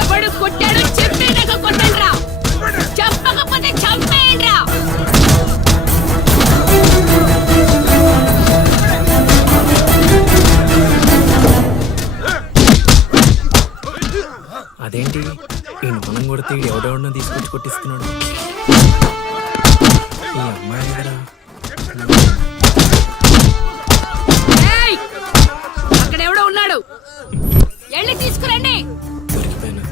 ఎవడు కొట్టాడో చెప్పేదాక కొట్టండ్రా, చెప్పకపోతే చంపేయండ్రా. అదేంటి ఈ మనం కొడితే ఎవడెవడో తీసుకొచ్చి కొట్టిస్తున్నాడు. ఈ అమ్మాయి కదా అక్కడెవడో ఉన్నాడు, వెళ్ళి తీసుకురండి. దొరికిపోయినా.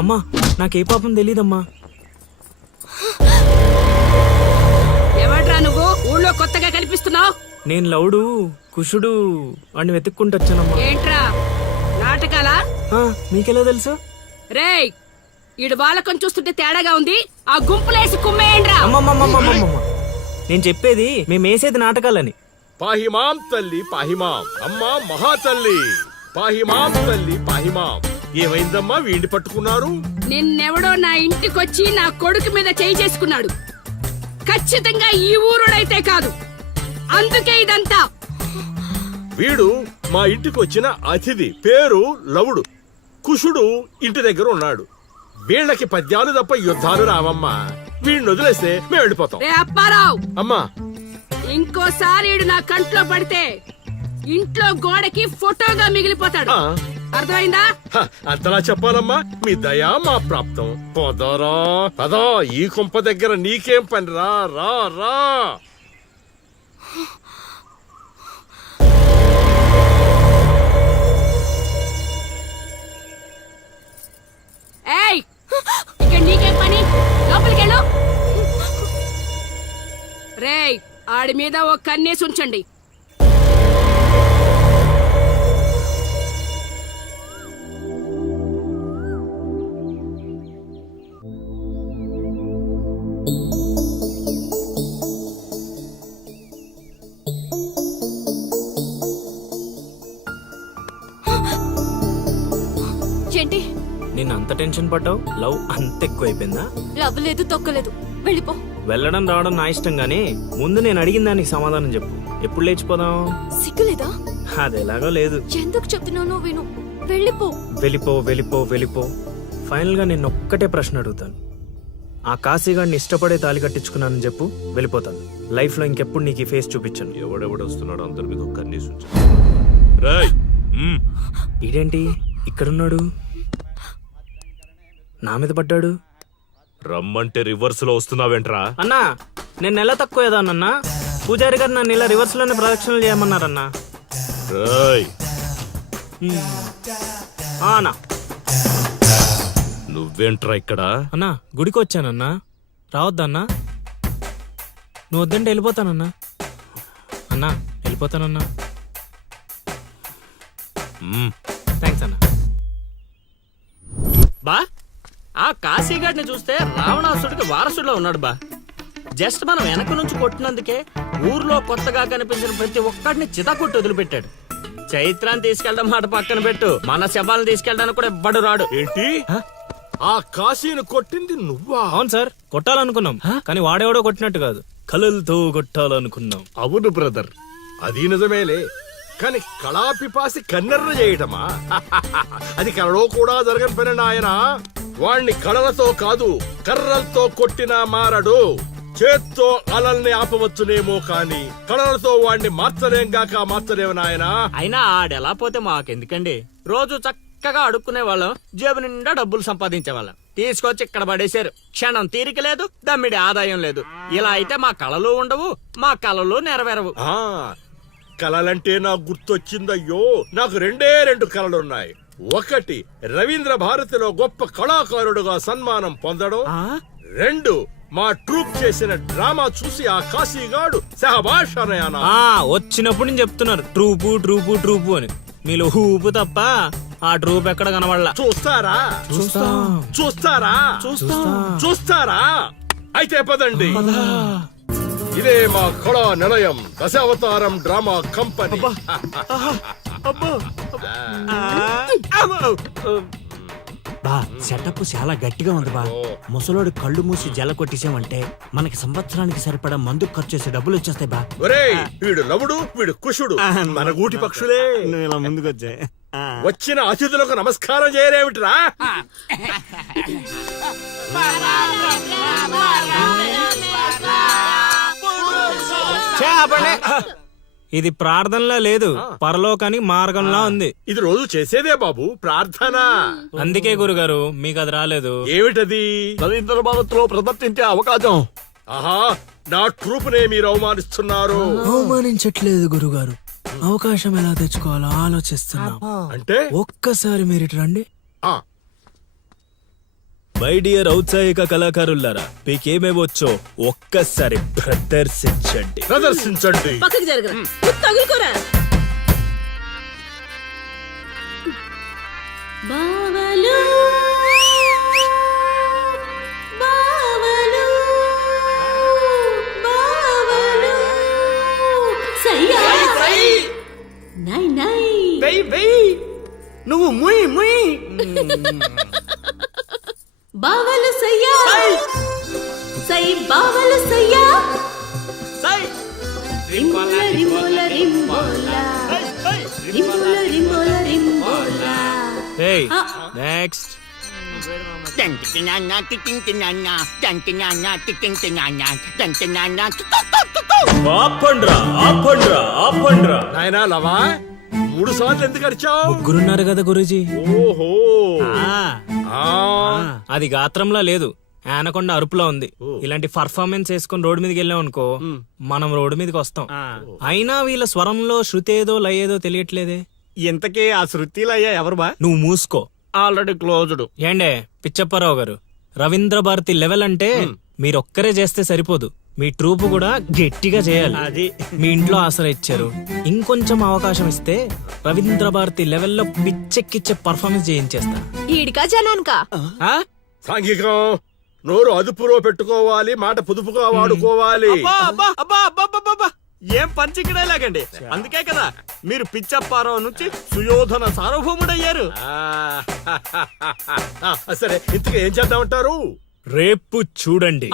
అమ్మా నాకే పాపం తెలీదమ్మా. ఎవడ్రా నువ్వు ఊళ్ళో కొత్తగా కనిపిస్తున్నావు? నేను లౌడు కుషుడు అని వెతుక్కుంటూ వచ్చానమ్మా. ఏంట్రా నాటకాలా? మీకెలా తెలుసు? రేయ్ ఈడు బాలకం చూస్తుంటే తేడాగా ఉంది, ఆ గుంపులేసి కుమ్మేయండ్రా. అమ్మమ్మమ్మమ్మమ్మమ్మ నేను చెప్పేది మేమేసేది నాటకాలని. పాహిమాం తల్లి పాహిమాం, అమ్మా మహాతల్లి పాహిమాం తల్లి పాహిమాం. ఏమైందమ్మా వీడిని పట్టుకున్నారు? నిన్నెవడో నా ఇంటికొచ్చి నా కొడుకు మీద చేయి చేసుకున్నాడు. ఖచ్చితంగా ఈ ఊరుడైతే కాదు, అందుకే ఇదంతా. వీడు మా ఇంటికి వచ్చిన అతిథి, పేరు లవుడు. కుషుడు ఇంటి దగ్గర ఉన్నాడు. వీళ్ళకి పద్యాలు తప్ప యుద్ధాలు రావమ్మా. వీడిని వదిలేస్తే మేము వెళ్ళిపోతాం. రే అప్పారావు, అమ్మా ఇంకోసారి ఈడు నా కంట్లో పడితే ఇంట్లో గోడకి ఫోటోగా మిగిలిపోతాడు. ఆ, అర్థమైందా? అంతలా చెప్పాలమ్మా, మీ దయా మా ప్రాప్తం. పోదారా పదా, ఈ కుంప దగ్గర నీకేం పని? రా రా రా. ఏయ్ ఇక్కడ నీకేం పని? లోపలికెళ్ళు. రేయ్ ఆడి మీద ఓ కన్నేసి ఉంచండి. ఏంటి నేను అంత టెన్షన్ పడ్డావు? లవ్ అంత ఎక్కువైపోయిందా? లవ్ లేదు తొక్కలేదు, వెళ్ళిపో. వెళ్ళడం రావడం నా ఇష్టం గానీ ముందు నేను అడిగిన దానికి సమాధానం చెప్పు. ఎప్పుడు లేచిపోదాం? సిగ్గులేదా? అది ఎలాగో లేదు. ఎందుకు చెప్తున్నానో విను, వెళ్ళిపో. వెళ్ళిపో వెళ్ళిపో వెళ్ళిపో. ఫైనల్ గా నేను ఒక్కటే ప్రశ్న అడుగుతాను. ఆ కాశీగాడిని ఇష్టపడే తాళి కట్టించుకున్నానని చెప్పు, వెళ్ళిపోతాను. లైఫ్ లో ఇంకెప్పుడు నీకు ఈ ఫేస్ చూపించాను. ఎవడెవడొస్తున్నాడు అందరి మీద కన్నీసు. ఇదేంటి ఇక్కడున్నాడు, నా మీద పడ్డాడు? రమ్మంటే రివర్స్ లో వస్తున్నావేంట్రా? అన్నా నేను నెల తక్కువ ఏదానన్నా, పూజారి గారు నన్ను ఇలా రివర్స్ లోనే ప్రదక్షిణలు చేయమన్నారన్నా. అన్నా నువ్వేంట్రా ఇక్కడ? అన్నా గుడికి వచ్చానన్నా, రావద్దన్నా? నువ్వు వద్దంటే వెళ్ళిపోతానన్నా. అన్నా వెళ్ళిపోతానన్నా. థ్యాంక్స్ అన్నా. బా ఆ కాశీగాడిని చూస్తే రావణాసుడికి వారసుడిలో ఉన్నాడు బా. జస్ట్ మనం వెనక నుంచి కొట్టినందుకే ఊర్లో కొత్తగా కనిపించిన ప్రతి ఒక్కడిని చితకొట్టి వదిలిపెట్టాడు. చైత్రాన్ని తీసుకెళ్ళడం మాట పక్కన పెట్టు, మన శవాలను తీసుకెళ్ళడానికి కూడా ఎవ్వడు రాడు. ఏంటి? ఆ కాశీని కొట్టింది నువ్వా? అవును సార్, కొట్టాలనుకున్నాం కానీ వాడెవడో కొట్టినట్టు కాదు, కలలతో కొట్టాలనుకున్నాం. అవును బ్రదర్, అది నిజమేలే. కానీ కళాపిపాసి కన్నెర్ర చేయటమా? అది కళలో కూడా జరగని పని నాయన. వాణ్ణి కళలతో కాదు కర్రలతో కొట్టినా మారడు. చేత్తో అలల్ని ఆపవచ్చునేమో కాని కళలతో వాణ్ణి మార్చలేంగాక మార్చలేము నాయనా. అయినా ఆడెలా పోతే మాకెందుకండి, రోజు చక్కగా అడుక్కునే వాళ్ళం, జేబు నిండా డబ్బులు సంపాదించే వాళ్ళం. తీసుకొచ్చి ఇక్కడ పడేశారు. క్షణం తీరిక లేదు, దమ్మిడి ఆదాయం లేదు. ఇలా అయితే మా కళలు ఉండవు, మా కళలు నెరవేరవు. కళలంటే నాకు గుర్తొచ్చిందయ్యో, నాకు రెండే రెండు కళలున్నాయి. ఒకటి రవీంద్ర భారతిలో గొప్ప కళాకారుడుగా సన్మానం పొందడం, రెండు మా ట్రూప్ చేసిన డ్రామా చూసి ఆ కాశీగాడు సహబాష్ అనయానా. వచ్చినప్పుడు నేను చెప్తున్నారు ట్రూపు ట్రూపు ట్రూపు అని, మీలో ఊపు తప్ప ఆ ట్రూప్ ఎక్కడ కనబడలా. చూస్తారా? చూస్తారా? చూస్తారా? అయితే పదండి. ఇదే మా కళా నిలయం, దశావతారం డ్రామా కంపెనీ. బా సెటప్ చాలా గట్టిగా ఉంది బా. ముసలోడు కళ్ళు మూసి జల కొట్టేసామంటే మనకి సంవత్సరానికి సరిపడా మందుకు ఖర్చు చేసే డబ్బులు వచ్చేస్తాయి బా. ఒరేయ్ వీడు లవుడు వీడు కుషుడు మన గూటి పక్షులే. నువ్వు ఇలా ముందుకు వచ్చాయి. వచ్చిన అతిథులకు నమస్కారం చేయరేమిట్రా? ఇది ప్రార్థనలా లేదు, పరలోకానికి మార్గంలా ఉంది. ఇది రోజు చేసేదే బాబు ప్రార్థన. అందుకే గురుగారు మీకు అది రాలేదు. ఏమిటది? రవీంద్ర భారత్లో ప్రదర్శించే అవకాశం. ఆహా, నా ట్రూపునే మీరు అవమానిస్తున్నారు. అవమానించట్లేదు గురుగారు, అవకాశం ఎలా తెచ్చుకోవాలో ఆలోచిస్తున్నా. అంటే ఒక్కసారి మీరు ఇటు రండి. ఆ, మై డియర్ ఔత్సాహిక కళాకారులారా, మీకేమేమొచ్చో ఒక్కసారి ప్రదర్శించండి. ప్రదర్శించండి. పక్కకి జరగరా, తగులుకోరా. బావలు బావలు బావలు సయ్యా నై నై నువ్వు ముయ్ ముయ్. బావలు సయ్యా సై బావలు సయ్యా రింబోల రింబోల రింబోల రింబోల రింబోల రింబోల. ఏయ్ నెక్స్ట్. ఆపండ్రా ఆపండ్రా ఆపండ్రా. నాయనా లవా, 3 సార్లు ఎందుకు అరిచావు? ముగ్గురున్నారు కదా గురూజీ. ఓహో, ఆ, అది గాత్రంలా లేదు, ఆనకొండ అరుపులా ఉంది. ఇలాంటి పర్ఫార్మెన్స్ వేసుకొని రోడ్డు మీదకి వెళ్ళాం అనుకో, మనం రోడ్డు మీదకి వస్తాం. అయినా వీళ్ళ స్వరంలో శృతి ఏదో లయేదో తెలియట్లేదే. ఇంతకీ ఆ శృతిలయ్యా ఎవరు బా? నువ్వు మూసుకో. Already closed. ఏండే పిచ్చప్పారావు గారు, రవీంద్ర భారతి లెవెల్ అంటే మీరొక్కరే చేస్తే సరిపోదు, మీ ట్రూప్ కూడా గట్టిగా చేయాలి. అది మీ ఇంట్లో ఆసరా ఇచ్చారు, ఇంకొంచెం అవకాశం ఇస్తే రవీంద్ర భారతి లెవెల్లో పిచ్చెక్కిచ్చే పర్ఫార్మెన్స్ చేయించేస్తా. ఈడికా జనానికా? ఆ? సాంఘికం. నోరు అదుపులో పెట్టుకోవాలి, మాట పొదుపుగా వాడుకోవాలి. అబ్బా, అబ్బా, అబ్బా, అబ్బా, అబ్బా. ఏం పంచికిడేలాగండి. అందుకే కదా మీరు పిచ్చప్పారావు నుంచి సుయోధన సార్వభౌముడయ్యారు. సరే, ఇంతకీ ఏం చేద్దామంటారు? రేపు చూడండి.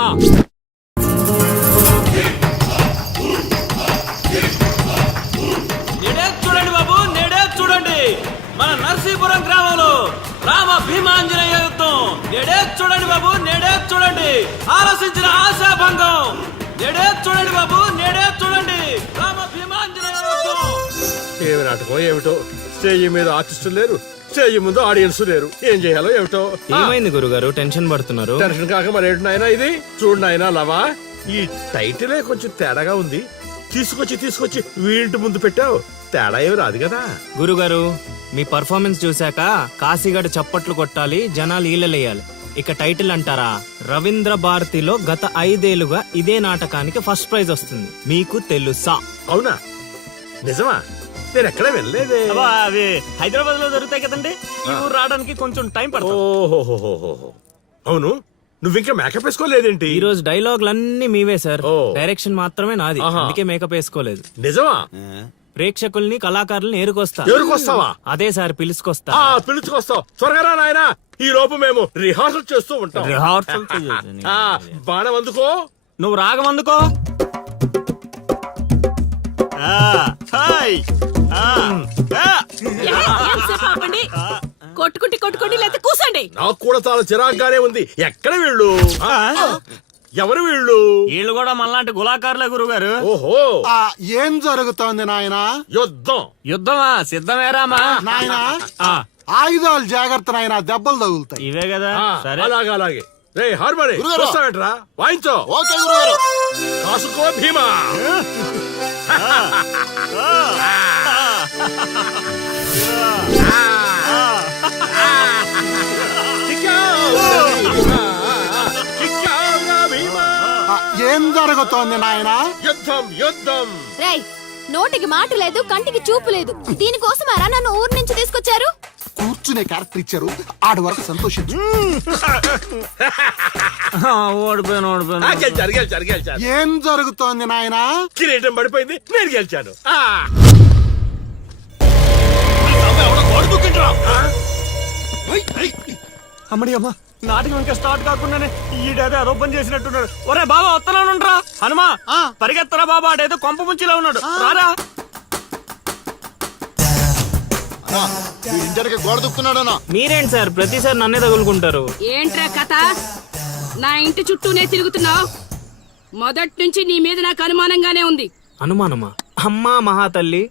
నేడే చూడండి బాబు, నేడే చూడండి మన నర్సీపురం గ్రామంలో రామ భీమాంజనేయ యుద్ధం. నేడే చూడండి బాబు, నేడే చూడండి ఆలోచించిన ఆశాభంగం. నేడే చూడండి బాబు, నేడే చూడండి రామ భీమాంజనేయ యుద్ధం. ఏమి నాటకం ఏమిటో, స్టేజ్ మీద ఆర్టిస్టులు లేరు, స్టేజ్ ముందు ఆడియన్స్ లేరు, ఏం చేయాలో ఏమిటో. ఏమైంది గురుగారు, టెన్షన్ పడుతున్నారు? టెన్షన్ కాక మరేంటి నాయనా ఇది? చూడు నాయనా లవా, ఈ టైటిలే కొంచెం తేడాగా ఉంది. తీసుకొచ్చి వీంటి ముందు పెట్టావు, తేడా ఏమి రాదు కదా. గురుగారు, మీ పర్ఫార్మెన్స్ చూశాక కాశీగఢ్ చప్పట్లు కొట్టాలి, జనాలు ఈలలేయాలి. ఇక టైటిల్ అంటారా, రవీంద్ర భారతిలో గత 5 ఏళ్లుగా ఇదే నాటకానికి ఫస్ట్ ప్రైజ్ వస్తుంది. మీకు తెలుసా? అవునా? నిజమా? నేను ఎక్కడ వెళ్ళలేదే. అబ్బా, అవి హైదరాబాద్ లో జరుగుతాయి కదండి. ఈ ఊరు రావడానికి కొంచెం టైం పడుతుంది. ఓహోహోహోహో. అవును, నువ్వింకా మేకప్ వేసుకోలేదేంటి? ఈ రోజు డైలాగులన్నీ మీవే సార్, ఓ. డైరెక్షన్ మాత్రమే నాది, ఆహా. అందుకే మేకప్ వేసుకోలేదు. నిజమా? ప్రేక్షకుల్ని కళాకారుల్ని ఏరుకొస్తా. ఎవరికొస్తావా? అదే సార్, పిలుచుకొస్తా. పిలుచుకొస్తావు, త్వరగా రా నాయనా. ఈ లోపు మేము రిహార్సల్ చేస్తూ ఉంటాం. రిహార్సల్ ఆ, బాణం అందుకో. నువ్వు రాగం అందుకో. కొట్టుకుంటే లేకపోతే కూసండి. నాకు కూడా చాలా చిరాగ్గానే ఉంది. ఎక్కడ వీళ్ళు? ఎవరు వీళ్ళు? వీళ్ళు కూడా మనలాంటి గులాకారులే గురుగారు. ఓహో, ఏం జరుగుతోంది నాయనా? యుద్ధం. యుద్ధమా? సిద్ధమేరామా? నాయనా ఆయుధాలు జాగ్రత్త నాయనా, దెబ్బలు తగులుతాయి. ఇవే కదా. ఆ, సరే, అలాగే. రే హార్మోని గురుగారు. వస్తావేంట్రా? వాయించో. ఓకే గురుగారు. కాసుకో భీమా. ఏం జరుగుతోంది నాయనా? యుద్ధం. రేయ్, నోటికి మాట లేదు, కంటికి చూపు లేదు. దీనికోసమారా నన్ను ఊరు నుంచి తీసుకొచ్చారు? కూర్చునే క్యారెక్టర్ ఇచ్చారు, ఆడి వరకు సంతోషించు. ఓడిపోయాను. గెలిచారు. ఏం జరుగుతోంది నాయనా? కిరీటం పడిపోయింది, నేను గెలిచాను. అమ్మడి అమ్మ నాటకం ఇంకా స్టార్ట్ కాకుండానే ఈడేదో అదో పని చేసినట్టున్నాడు. ఒరే బాబా వస్తున్నానుండ్రా. హనుమా పరిగెత్తరా బాబా, ఆడేదో కొంప ముంచిలా ఉన్నాడు. రారా. ఇంటర్కి గోడ దుక్కుతున్నాడనా? మీరేంటి సార్ ప్రతిసారి నన్నే తగులుకుంటారు? ఏంట్రా కథ? నా ఇంటి చుట్టూనే తిరుగుతున్నావు. మొదటి నుంచి నీ మీద నాకు అనుమానంగానే ఉంది. అనుమానమా? అమ్మా మహాతల్లి,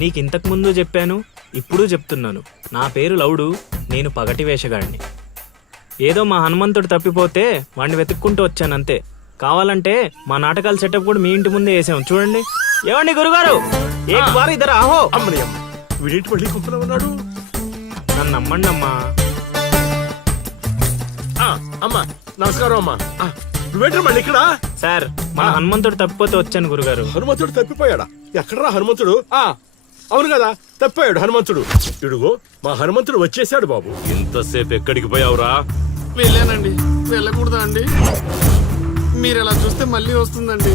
నీకు ఇంతకు ముందు చెప్పాను, ఇప్పుడు చెప్తున్నాను. నా పేరు లౌడు, నేను పగటి వేషగాడిని. ఏదో మా హనుమంతుడు తప్పిపోతే వాడిని వెతుక్కుంటూ వచ్చానంతే. కావాలంటే మా నాటకాల సెటప్ కూడా మీ ఇంటి ముందే వేసాం, చూడండి. ఏమండి గురుగారు, ఏక్ బార్ ఇద్దరు ఆహో. అమ్మని అమ్మ, వీడేంటి మళ్ళీ కుంపలో ఉన్నాడు? నన్ను నమ్మండి అమ్మా. అమ్మా నమస్కారం అమ్మా. నువ్వేంటి మళ్ళీ ఇక్కడ? సార్, మా హనుమంతుడు తప్పిపోతే వచ్చాను గురుగారు. హనుమంతుడు తప్పిపోయాడా? ఎక్కడరా హనుమంతుడు? అవును కదా, తప్పిపోయాడు హనుమంతుడు. ఇడుగో మా హనుమంతుడు వచ్చేసాడు బాబు. ఇంతసేపు ఎక్కడికి పోయావురా? వెళ్ళానండి. వెళ్ళకూడదా అండి? మీరు ఎలా చూస్తే మళ్ళీ వస్తుందండి.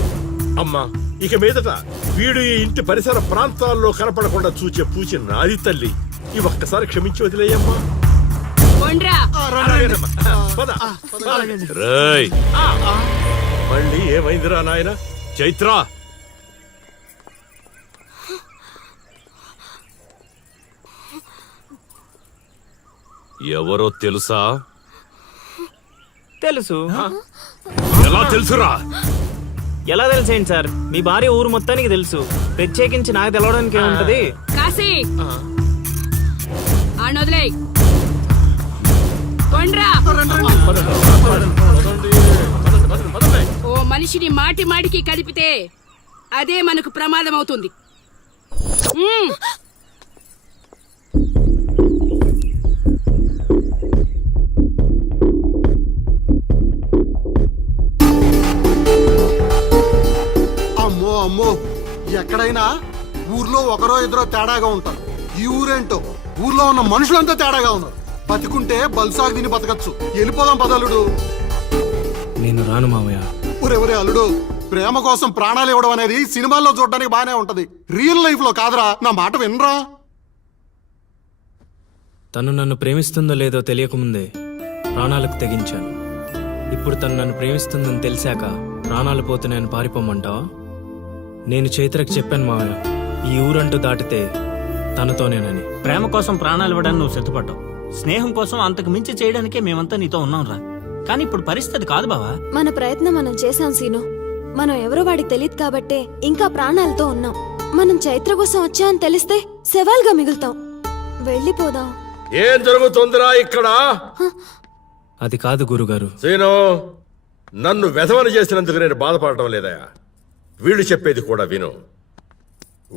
అమ్మా, ఇక మీదట వీడు ఈ ఇంటి పరిసర ప్రాంతాల్లో కనపడకుండా చూచే పూచి నాది తల్లి. ఈ ఒక్కసారి క్షమించి వదిలేయమ్మా. కొండ్రా, అలాగేనమ్మా. పద. రేయ్, మళ్ళీ ఏమైందిరా నాయన? చైత్ర, ఎవరో తెలుసా? తెలుసు. ఎలా తెలుసురా? ఎలా తెలిసేంటి సార్, మీ భార్య ఊరు మొత్తానికి తెలుసు. ప్రత్యేకించి నాకు తెలవడానికి ఏముంటది? కాశీ ఆనొదిలే. కొండ్రా, ఓ మనిషిని మాటి మాటికి కదిపితే అదే మనకు ప్రమాదం అవుతుంది. అమ్మో అమ్మో, ఎక్కడైనా ఊర్లో ఒకరో ఇద్దరో తేడాగా ఉంటారు. ఈ ఊరేంటో ఊర్లో ఉన్న మనుషులంతా తేడాగా ఉన్నారు. బతికుంటే బల్సాగు తిని బతకచ్చు. వెళ్ళిపోదాం పదలుడు. నేను రాను మావయ్య. ఒరే అల్లుడు, ప్రేమ కోసం ప్రాణాలు ఇవ్వడం అనేది సినిమాల్లో చూడడానికి బానే ఉంటది, రియల్ లైఫ్ లో కాదురా. నా మాట వినరా? తను నన్ను ప్రేమిస్తుందో లేదో తెలియకముందే ప్రాణాలకు తెగించాను. ఇప్పుడు తను నన్ను ప్రేమిస్తుందని తెలిసాక ప్రాణాలు పోతున్నాయని పారిపోమంటావా? నేను చైత్రకు చెప్పాను మావయ్య, ఈ ఊరంటూ దాటితే తనతోనేనని. ప్రేమ కోసం ప్రాణాలు ఇవ్వడానికి నువ్వు సిద్ధపడ్డావు. స్నేహం కోసం అంతకు మించి చేయడానికే మేమంతా నీతో ఉన్నాం రా. కానీ ఇప్పుడు పరిస్థితి కాదు బావా. మన ప్రయత్నం మనం చేశాం సీను. మనం ఎవరో వాడికి తెలియదు కాబట్టే ఇంకా ప్రాణాలతో ఉన్నాం. మనం చైత్ర కోసం వచ్చామని తెలిస్తే శవాల్గా మిగులుతాం. వెళ్ళిపోదాం. ఏం జరుగుతుందిరా ఇక్కడ? అది కాదు గురుగారు. సీను, నన్ను వెధవని చేసినందుకు నేను బాధపడటం లేదా? వీళ్ళు చెప్పేది కూడా విను.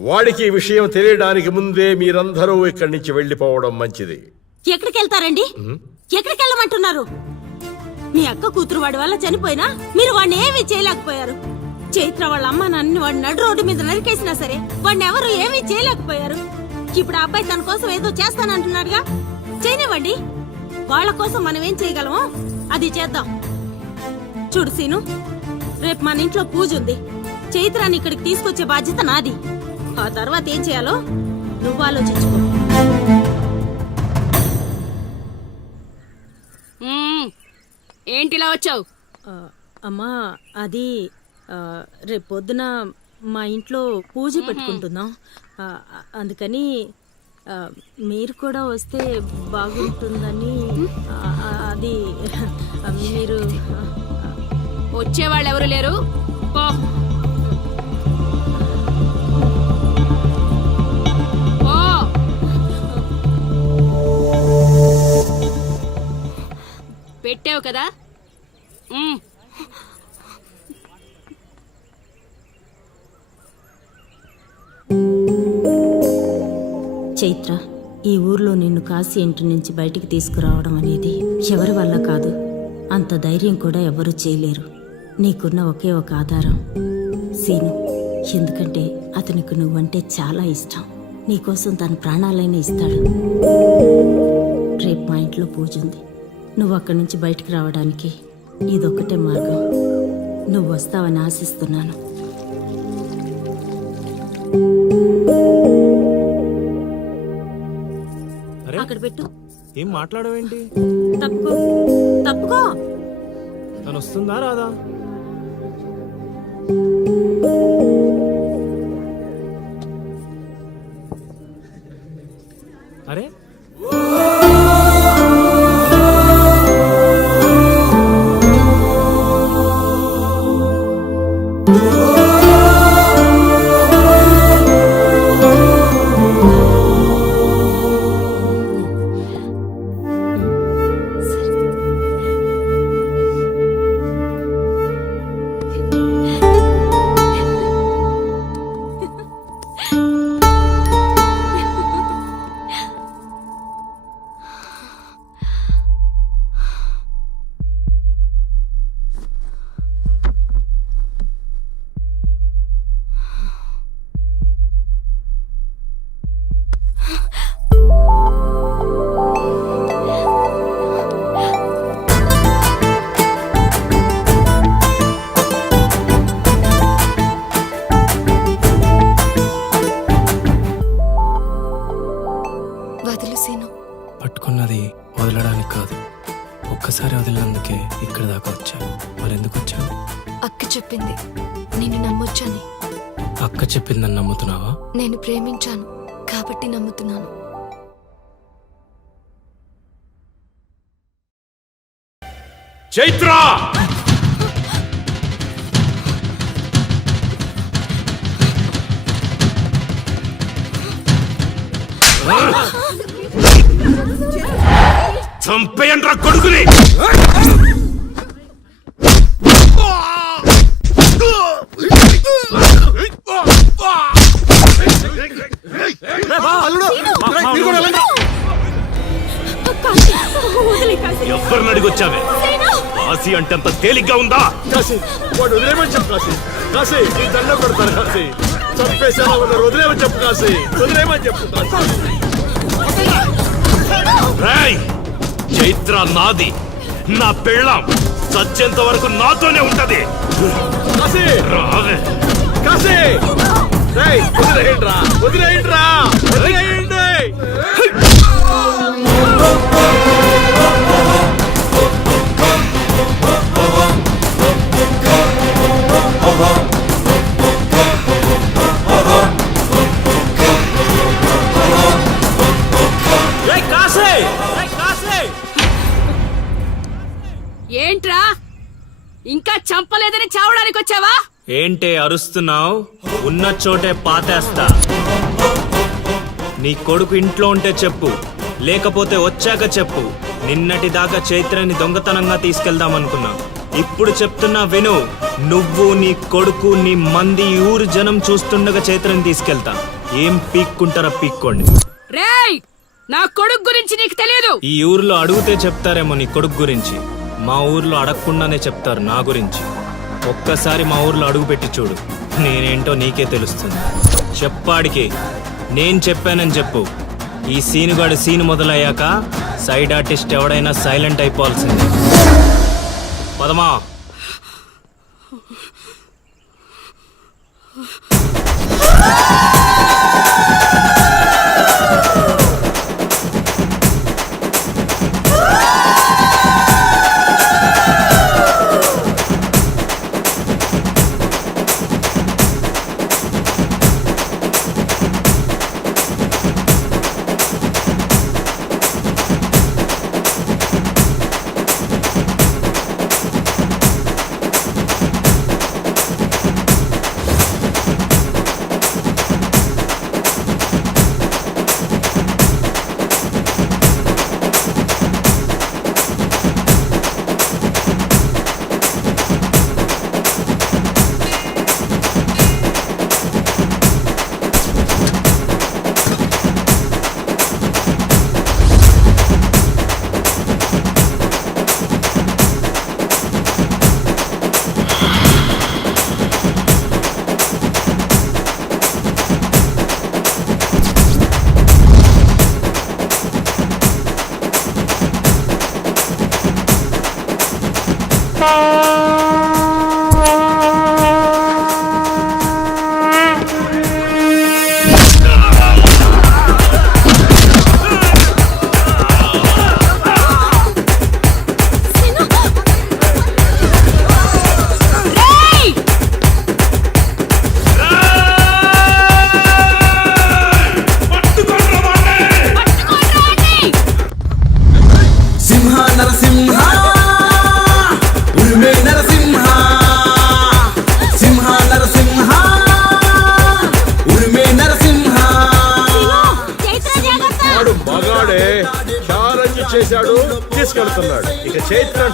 వాడికి ఈ విషయం తెలియడానికి ముందే మీరందరూ ఇక్కడి నుంచి వెళ్లిపోవడం మంచిది. ఎక్కడికి వెళ్తారండి? ఎక్కడికి వెళ్ళమంటున్నారు? మీ అక్క కూతురు వాడి వల్ల చనిపోయినా మీరు వాడిని ఏమీ చేయలేకపోయారు. చైత్ర వాళ్ళ అమ్మ నాన్న వాడి నడు రోడ్డు మీద నరికేసినా సరే వాడిని ఎవరు ఏమీ చేయలేకపోయారు. ఇప్పుడు ఆ అబ్బాయి తన కోసం ఏదో చేస్తానంటున్నాడుగా, చేయనివ్వండి. వాళ్ళ కోసం మనం ఏం చేయగలమో అది చేద్దాం. చూడు సీను, రేపు మన ఇంట్లో పూజ ఉంది. చైత్రాన్ని ఇక్కడికి తీసుకొచ్చే బాధ్యత నాది. ఆ తర్వాత ఏం చేయాలో నువ్వు ఆలోచించుకో. ఏంటిలా వచ్చావు? అమ్మా, అది రేపు పొద్దున మా ఇంట్లో పూజ పెట్టుకుంటున్నాం. అందుకని మీరు కూడా వస్తే బాగుంటుందని. అది మీరు వచ్చేవాళ్ళు ఎవరు లేరు, పో. పెట్టావు కదా. చైత్ర, ఈ ఊర్లో నిన్ను కాశీ ఇంటి నుంచి బయటికి తీసుకురావడం అనేది ఎవరి వల్ల కాదు. అంత ధైర్యం కూడా ఎవరూ చేయలేరు. నీకున్న ఒకే ఒక ఆధారం సీను. ఎందుకంటే అతనికి నువ్వంటే చాలా ఇష్టం. నీకోసం తన ప్రాణాలైనా ఇస్తాడు. రేపు మా ఇంట్లో పూజ ఉంది. నువ్వు అక్కడి నుంచి బయటికి రావడానికి ఇదొక్కటే మార్గం. నువ్వు వస్తావని ఆశిస్తున్నాను. అక్కడ పెట్టు. ఏం మాట్లాడవేంటి? తప్పుకో తప్పుకో. తను వస్తుందా రాదా? అరే వదులు సీను. పట్టుకున్నది వదలడానికి కాదు, ఒక్కసారి వదిలినందుకే ఇక్కడ దాకా వచ్చాను. మరెందుకు వచ్చాను? అక్క చెప్పింది నిన్ను నమ్మొచ్చని. అక్క చెప్పిందని నమ్ముతున్నావా? నేను ప్రేమించాను కాబట్టి నమ్ముతున్నాను. చైత్ర చంపేయండ్రా కొడుకుని. ఎవరిని అడిగొచ్చావే? కాశీ అంటే అంత తేలిగ్గా ఉందా? కాశీ వాడు వదిలేమని చెప్పు. కాశీ కాశీ నీ దండం పెడతారు. కాశీ చంపేసేలా ఉన్నారు. వదిలేమని చెప్పు. కాశీ వదిలేమని చెప్పు. రేయ్, చైత్ర నాది, నా పెళ్ళాం. సత్యంత వరకు నాతోనే ఉంటది. కాశీ రావే. కాశీ రేయ్, వదిలేయండిరా, వదిలేయండిరా, వదిలేయండి. ఏంట్రా ఇంకా చంపలేదని చావడానికి వచ్చావా? ఏంటే అరుస్తున్నావు? ఉన్న చోటే పాతేస్తా. నీ కొడుకు ఇంట్లో ఉంటే చెప్పు, లేకపోతే వచ్చాక చెప్పు. నిన్నటి దాకా చైత్రాన్ని దొంగతనంగా తీసుకెళ్దామనుకున్నా. ఇప్పుడు చెప్తున్నా విను. నువ్వు, నీ కొడుకు, నీ మంది, ఈ ఊరు జనం చూస్తుండగా చైత్రాన్ని తీసుకెళ్తా. ఏం పీక్కుంటారా పీక్కోండి. రేయ్, నా కొడుకు గురించి నీకు తెలియదు. ఈ ఊర్లో అడిగితే చెప్తారేమో నీ కొడుకు గురించి. మా ఊర్లో అడగకుండానే చెప్తారు నా గురించి. ఒక్కసారి మా ఊర్లో అడుగు పెట్టి చూడు, నేనేంటో నీకే తెలుస్తుంది. చెప్పాడికి నేను చెప్పానని చెప్పు. ఈ సీనుగాడు సీన్ మొదలయ్యాక సైడ్ ఆర్టిస్ట్ ఎవడైనా సైలెంట్ అయిపోవాల్సిందే. పదమా.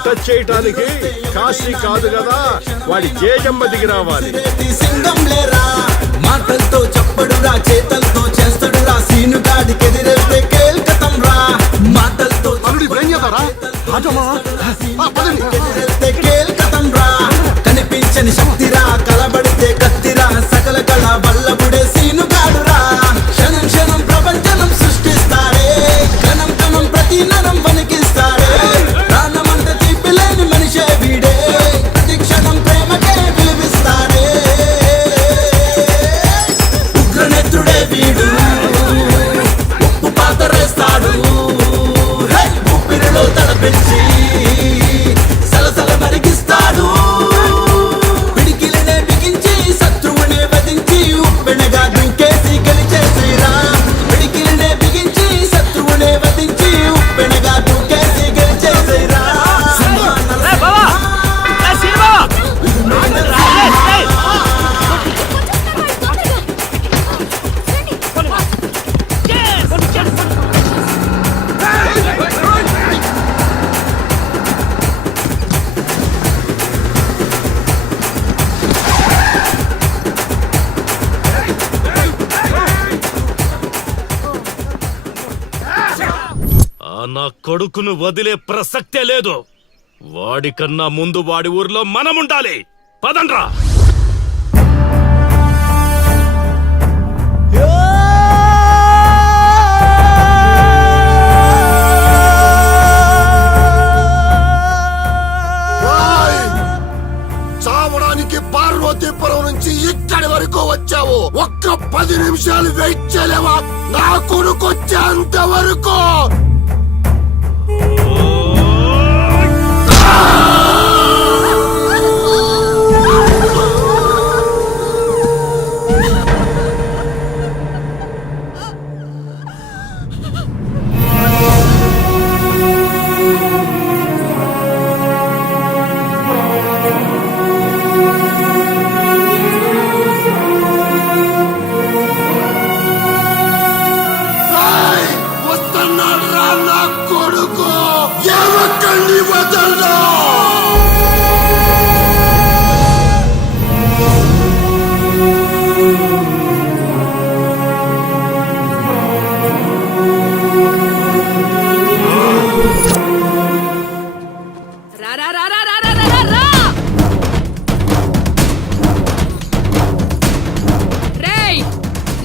టచ్ చేయటానికి కాశీ కాదు కదా వాడి జేజమ్మ దిగి రావాలి. సింగం లేరా మాటలతో చెప్పడు రా చేతలతో చేస్తాడు రా సీనుగాడికి ఎదిరెళ్తే కేల్కతం రా మాటలతో అల్లుడు ఇప్పుడు ఏం చేస్తారా ఎదిరెళ్తే కేల్కతం రా కనిపించని శక్తిరా కలబడితే కత్తిరా సకల కళ వల్లబుడే సీనుగాడు రా క్షణం క్షణం ప్రపంచనం సృష్టిస్తాడే కణం కణం ప్రతి నరం వణికిస్తాడే ప్రాణమంత తీపిలేని మనిషే వీడే ప్రతి క్షణం ప్రేమకే విలువిస్తాడే ఉగ్రనేత్రుడే వీడు ఉప్పు పాతరేస్తాడు ఊపిరిలో తడపెచ్చి సలసల మరిగిస్తాడు పిడికిలనే బిగించి శత్రువునే వధించి ఉప్పెనగా దూకేసి గెలిచేసిరా పిడికిలనే బిగించి శత్రువునే వధించి ఉప్పెనగా దూకేసి గెలిచేసిరా నా కొడుకును వదిలే ప్రసక్తే లేదు. వాడికన్నా ముందు వాడి ఊర్లో మనముండాలి. పదండ్రా. చావడానికి పార్వతీపురం నుంచి ఇక్కడి వరకు వచ్చావు. ఒక్క 10 నిమిషాలు వెయిట్ చేయలేవా? నా కొడుకు వచ్చేంత వరకు. వస్తున్నాడు రా నా కొడుకు. ఎవరికండి వదల్లో. రా రా రా రా రా రా రా రా. రేయ్,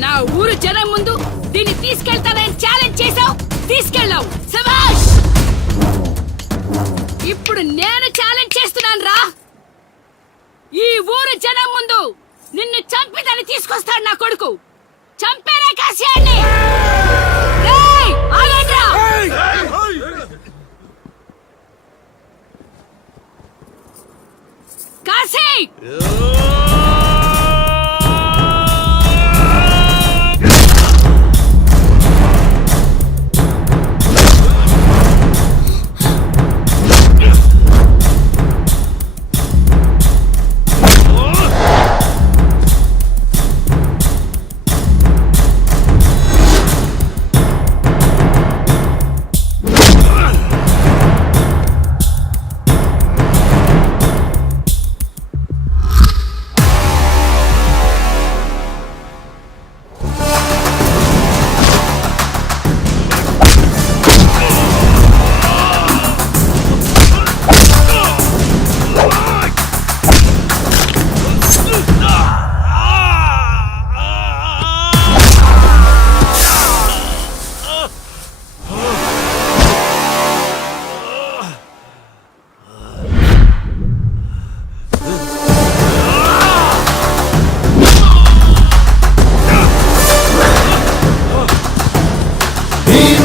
నా ఊరు జనం ముందు దీన్ని తీసుకెళ్తానని ఛాలెంజ్ చేసావు, తీసుకెళ్ళావు. శభాష్. ఇప్పుడు నేను ఛాలెంజ్ చేస్తున్నాను రా. ఈ ఊరు జనం ముందు నిన్ను చంపి దాన్ని తీసుకొస్తాడు నా కొడుకు. చంపేరే కాశీయాన్ని. రేయ్, ఆగండ్రా. కాశీ. Ding